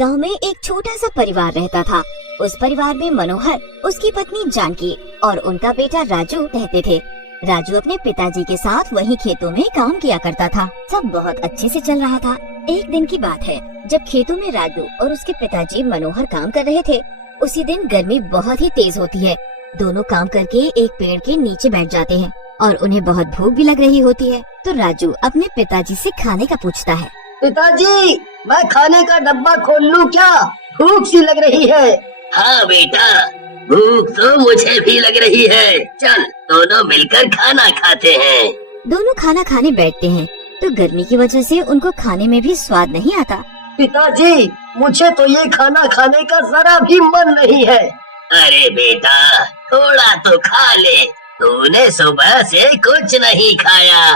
गांव में एक छोटा सा परिवार रहता था। उस परिवार में मनोहर, उसकी पत्नी जानकी और उनका बेटा राजू रहते थे। राजू अपने पिताजी के साथ वहीं खेतों में काम किया करता था। सब बहुत अच्छे से चल रहा था। एक दिन की बात है, जब खेतों में राजू और उसके पिताजी मनोहर काम कर रहे थे। उसी दिन गर्मी बहुत ही तेज होती है। दोनों काम करके एक पेड़ के नीचे बैठ जाते हैं और उन्हें बहुत भूख भी लग रही होती है। तो राजू अपने पिताजी से खाने का पूछता है। पिताजी, मैं खाने का डब्बा खोल लूं क्या? भूख सी लग रही है। हाँ बेटा, भूख तो मुझे भी लग रही है। चल दोनों मिलकर खाना खाते हैं। दोनों खाना खाने बैठते हैं तो गर्मी की वजह से उनको खाने में भी स्वाद नहीं आता। पिताजी, मुझे तो ये खाना खाने का जरा भी मन नहीं है। अरे बेटा, थोड़ा तो खा ले। तूने सुबह से कुछ नहीं खाया।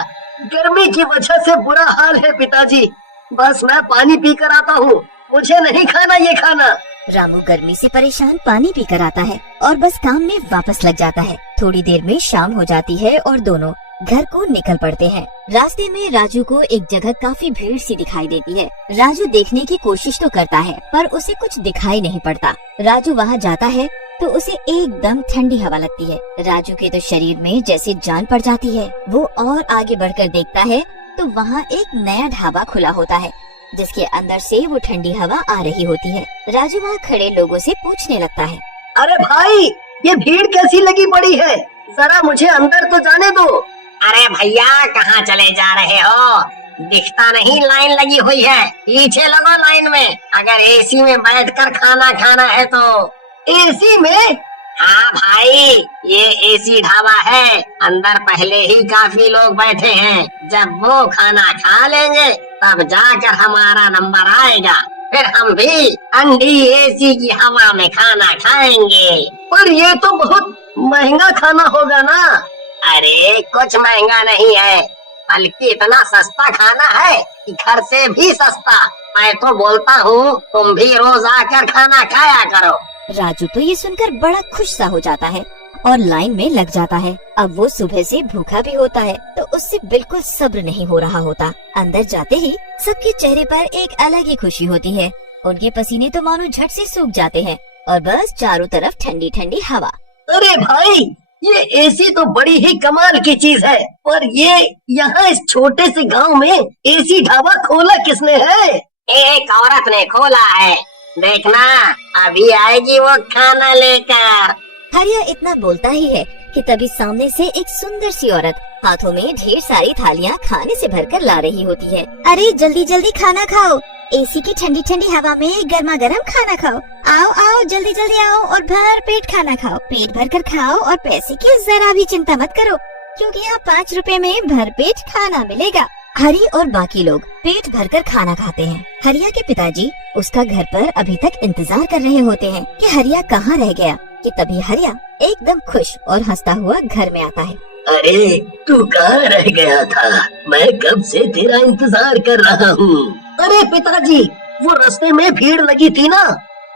गर्मी की वजह से बुरा हाल है पिताजी। बस मैं पानी पी कर आता हूँ। मुझे नहीं खाना ये खाना। रामू गर्मी से परेशान पानी पी कर आता है और बस काम में वापस लग जाता है। थोड़ी देर में शाम हो जाती है और दोनों घर को निकल पड़ते हैं। रास्ते में राजू को एक जगह काफी भीड़ सी दिखाई देती है। राजू देखने की कोशिश तो करता है पर उसे कुछ दिखाई नहीं पड़ता। राजू वहाँ जाता है तो उसे एकदम ठंडी हवा लगती है। राजू के तो शरीर में जैसे जान पड़ जाती है। वो और आगे बढ़कर देखता है तो वहाँ एक नया ढाबा खुला होता है जिसके अंदर से वो ठंडी हवा आ रही होती है। राजू वहाँ खड़े लोगों से पूछने लगता है। अरे भाई, ये भीड़ कैसी लगी पड़ी है? जरा मुझे अंदर तो जाने दो। अरे भैया, कहाँ चले जा रहे हो? दिखता नहीं लाइन लगी हुई है। पीछे लगो लाइन में। अगर एसी में बैठकर खाना खाना है तो। एसी में? हाँ भाई, ये एसी ढाबा है। अंदर पहले ही काफी लोग बैठे हैं। जब वो खाना खा लेंगे तब जाकर हमारा नंबर आएगा। फिर हम भी ठंडी एसी की हवा में खाना खाएंगे। पर ये तो बहुत महंगा खाना होगा ना? अरे कुछ महंगा नहीं है, बल्कि इतना सस्ता खाना है कि घर से भी सस्ता। मैं तो बोलता हूँ तुम भी रोज आकर खाना खाया करो। राजू तो ये सुनकर बड़ा खुश सा हो जाता है और लाइन में लग जाता है। अब वो सुबह से भूखा भी होता है तो उससे बिल्कुल सब्र नहीं हो रहा होता। अंदर जाते ही सबके चेहरे पर एक अलग ही खुशी होती है। उनके पसीने तो मानो झट से सूख जाते हैं और बस चारों तरफ ठंडी ठंडी हवा। अरे भाई, ये एसी तो बड़ी ही कमाल की चीज है। पर ये यहाँ इस छोटे से गांव में एसी ढाबा खोला किसने है? एक औरत ने खोला है। देखना, अभी आएगी वो खाना लेकर। हरिया इतना बोलता ही है कि तभी सामने से एक सुंदर सी औरत हाथों में ढेर सारी थालियां खाने से भरकर ला रही होती है। अरे जल्दी जल्दी खाना खाओ, एसी की ठंडी ठंडी हवा में गर्मा गर्म खाना खाओ। आओ आओ, जल्दी जल्दी आओ और भर पेट खाना खाओ। पेट भर कर खाओ और पैसे की जरा भी चिंता मत करो, क्योंकि यहाँ 5 रुपए में भर पेट खाना मिलेगा। हरी और बाकी लोग पेट भरकर खाना खाते हैं। हरिया के पिताजी उसका घर पर अभी तक इंतजार कर रहे होते हैं कि हरिया कहाँ रह गया। कि तभी हरिया एकदम खुश और हंसता हुआ घर में आता है। अरे तू कहाँ रह गया था? मैं कब से तेरा इंतजार कर रहा हूँ। अरे पिताजी, वो रास्ते में भीड़ लगी थी ना,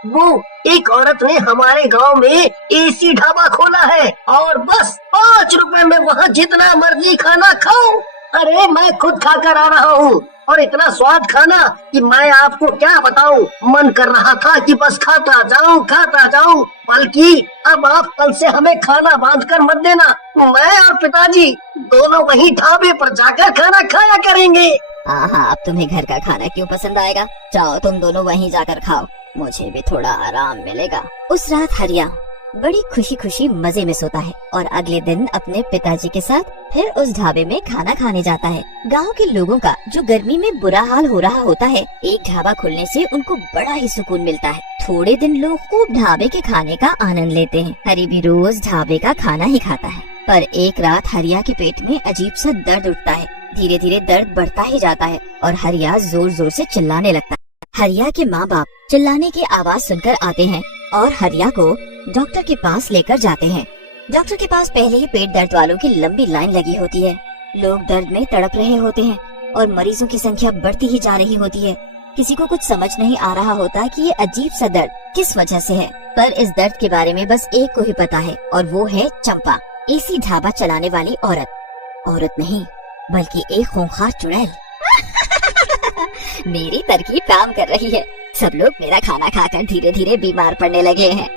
वो एक औरत ने हमारे गांव में एसी ढाबा खोला है और बस 5 रुपए में वहाँ जितना मर्जी खाना खाओ। अरे मैं खुद खाकर आ रहा हूँ और इतना स्वाद खाना कि मैं आपको क्या बताऊँ। मन कर रहा था कि बस खाता जाऊँ। बल्कि अब आप कल से हमें खाना बांध कर मत देना। मैं और पिताजी दोनों वहीं ढाबे पर जाकर खाना खाया करेंगे। हाँ, अब तुम्हें घर का खाना क्यों पसंद आएगा? जाओ तुम दोनों वहीं जाकर खाओ, मुझे भी थोड़ा आराम मिलेगा। उस रात हरिया बड़ी खुशी खुशी मजे में सोता है और अगले दिन अपने पिताजी के साथ फिर उस ढाबे में खाना खाने जाता है। गांव के लोगों का जो गर्मी में बुरा हाल हो रहा होता है, एक ढाबा खुलने से उनको बड़ा ही सुकून मिलता है। थोड़े दिन लोग खूब ढाबे के खाने का आनंद लेते हैं। हरी भी रोज ढाबे का खाना ही खाता है। पर एक रात हरिया के पेट में अजीब सा दर्द उठता है। धीरे धीरे दर्द बढ़ता ही जाता है और हरिया जोर जोर से चिल्लाने लगता है। हरिया के माँ बाप चिल्लाने की आवाज सुनकर आते हैं और हरिया को डॉक्टर के पास लेकर जाते हैं। डॉक्टर के पास पहले ही पेट दर्द वालों की लंबी लाइन लगी होती है। लोग दर्द में तड़प रहे होते हैं और मरीजों की संख्या बढ़ती ही जा रही होती है। किसी को कुछ समझ नहीं आ रहा होता कि ये अजीब सा दर्द किस वजह से है, पर इस दर्द के बारे में बस एक को ही पता है और वो है चंपा, एसी ढाबा चलाने वाली औरत नहीं बल्कि एक खूंखार चुड़ैल। मेरी तरकीब काम कर रही है। सब लोग मेरा खाना खाकर धीरे धीरे बीमार पड़ने लगे हैं।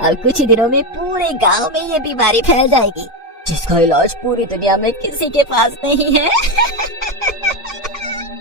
अब कुछ ही दिनों में पूरे गांव में ये बीमारी फैल जाएगी, जिसका इलाज पूरी दुनिया में किसी के पास नहीं है।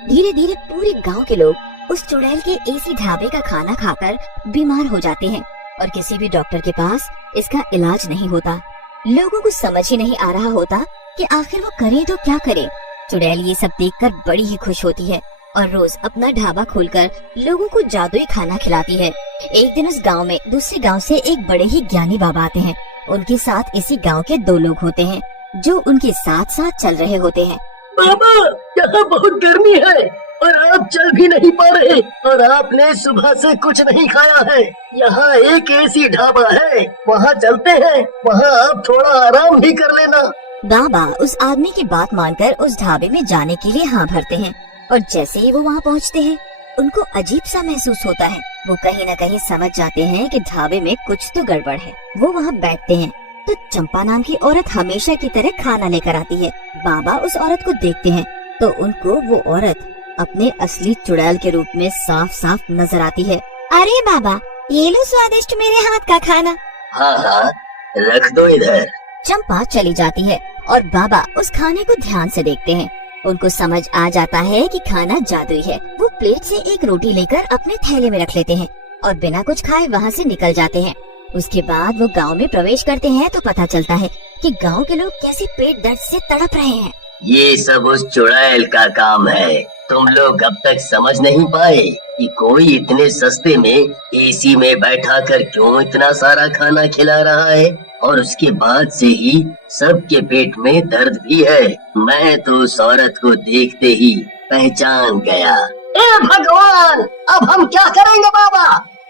धीरे धीरे पूरे गांव के लोग उस चुड़ैल के एसी ढाबे का खाना खाकर बीमार हो जाते हैं और किसी भी डॉक्टर के पास इसका इलाज नहीं होता। लोगों को समझ ही नहीं आ रहा होता कि आखिर वो करे तो क्या करे। चुड़ैल ये सब देखकर बड़ी ही खुश होती है और रोज अपना ढाबा खोलकर लोगों को जादुई खाना खिलाती है। एक दिन उस गांव में दूसरे गांव से एक बड़े ही ज्ञानी बाबा आते हैं। उनके साथ इसी गांव के 2 लोग होते हैं जो उनके साथ साथ चल रहे होते हैं। बाबा, यहाँ बहुत गर्मी है और आप चल भी नहीं पा रहे और आपने सुबह से कुछ नहीं खाया है। यहाँ एक एसी ढाबा है, वहाँ चलते हैं, वहाँ आप थोड़ा आराम भी कर लेना। बाबा उस आदमी की बात मानकर उस ढाबे में जाने के लिए हाँ भरते हैं और जैसे ही वो वहाँ पहुँचते हैं उनको अजीब सा महसूस होता है। वो कहीं न कहीं समझ जाते हैं कि ढाबे में कुछ तो गड़बड़ है। वो वहाँ बैठते हैं तो चंपा नाम की औरत हमेशा की तरह खाना लेकर आती है। बाबा उस औरत को देखते हैं तो उनको वो औरत अपने असली चुड़ैल के रूप में साफ साफ नजर आती है। अरे बाबा, ये लो स्वादिष्ट मेरे हाथ का खाना। हाँ हाँ, रख दो इधर। चंपा चली जाती है और बाबा उस खाने को ध्यान से देखते हैं। उनको समझ आ जाता है कि खाना जादुई है। वो प्लेट से एक रोटी लेकर अपने थैले में रख लेते हैं और बिना कुछ खाए वहाँ से निकल जाते हैं। उसके बाद वो गांव में प्रवेश करते हैं तो पता चलता है कि गांव के लोग कैसे पेट दर्द से तड़प रहे हैं। ये सब उस चुड़ैल का काम है। तुम लोग अब तक समझ नहीं पाए कि कोई इतने सस्ते में एसी में बैठा कर क्यों इतना सारा खाना खिला रहा है, और उसके बाद से ही सबके पेट में दर्द भी है। मैं तो उस औरत को देखते ही पहचान गया। ए भगवान, अब हम क्या करेंगे बाबा?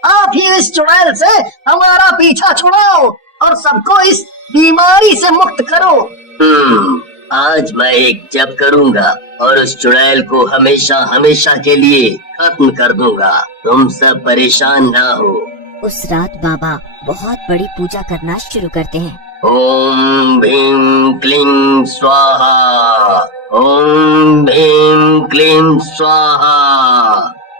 आप ही इस चुड़ैल से हमारा पीछा छुड़ाओ और सबको इस बीमारी से मुक्त करो। आज मैं एक जप करूंगा और उस चुड़ैल को हमेशा हमेशा के लिए खत्म कर दूंगा। तुम सब परेशान ना हो। उस रात बाबा बहुत बड़ी पूजा करना शुरू करते हैं। ओम भीम क्लीं स्वाहा, ओम भीम क्लीं स्वाहा।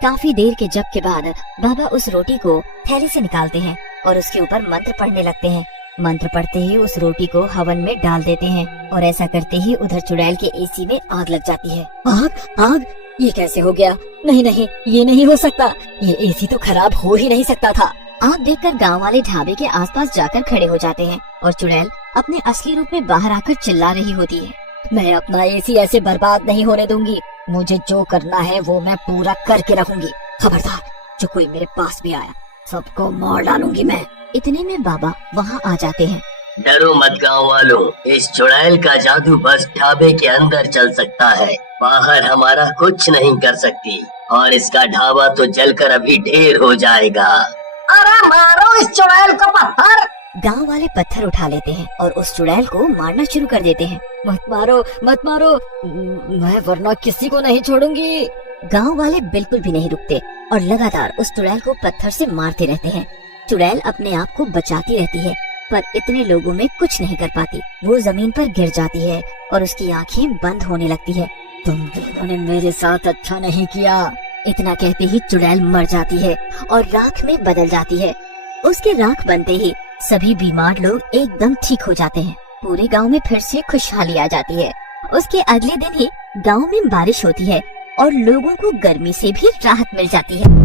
काफी देर के जप के बाद बाबा उस रोटी को थैली से निकालते हैं और उसके ऊपर मंत्र पढ़ने लगते हैं। मंत्र पढ़ते ही उस रोटी को हवन में डाल देते हैं और ऐसा करते ही उधर चुड़ैल के एसी में आग लग जाती है। आग आग, ये कैसे हो गया? नहीं नहीं, ये नहीं हो सकता। ये एसी तो खराब हो ही नहीं सकता था। आग देखकर गांव वाले ढाबे के आसपास जाकर खड़े हो जाते हैं और चुड़ैल अपने असली रूप में बाहर आकर चिल्ला रही होती है। मैं अपना एसी ऐसे बर्बाद नहीं होने दूंगी। मुझे जो करना है वो मैं पूरा करके रखूंगी। खबरदार, जो कोई मेरे पास भी आया सबको मार डालूंगी मैं। इतने में बाबा वहाँ आ जाते हैं। डरो मत गाँव वालों, इस चुड़ैल का जादू बस ढाबे के अंदर चल सकता है, बाहर हमारा कुछ नहीं कर सकती, और इसका ढाबा तो जलकर अभी ढेर हो जाएगा। अरे मारो इस चुड़ैल को पत्थर। गांव वाले पत्थर उठा लेते हैं और उस चुड़ैल को मारना शुरू कर देते हैं। मत मारो मत मारो, मैं वरना किसी को नहीं छोड़ूंगी। गांव वाले बिल्कुल भी नहीं रुकते और लगातार उस चुड़ैल को पत्थर से मारते रहते हैं। चुड़ैल अपने आप को बचाती रहती है पर इतने लोगों में कुछ नहीं कर पाती। वो जमीन पर गिर जाती है और उसकी आंखें बंद होने लगती है। तुम लोगों ने मेरे साथ अच्छा नहीं किया। इतना कहते ही चुड़ैल मर जाती है और राख में बदल जाती है। उसके राख बनते ही सभी बीमार लोग एकदम ठीक हो जाते हैं। पूरे गांव में फिर से खुशहाली आ जाती है। उसके अगले दिन ही गांव में बारिश होती है और लोगों को गर्मी से भी राहत मिल जाती है।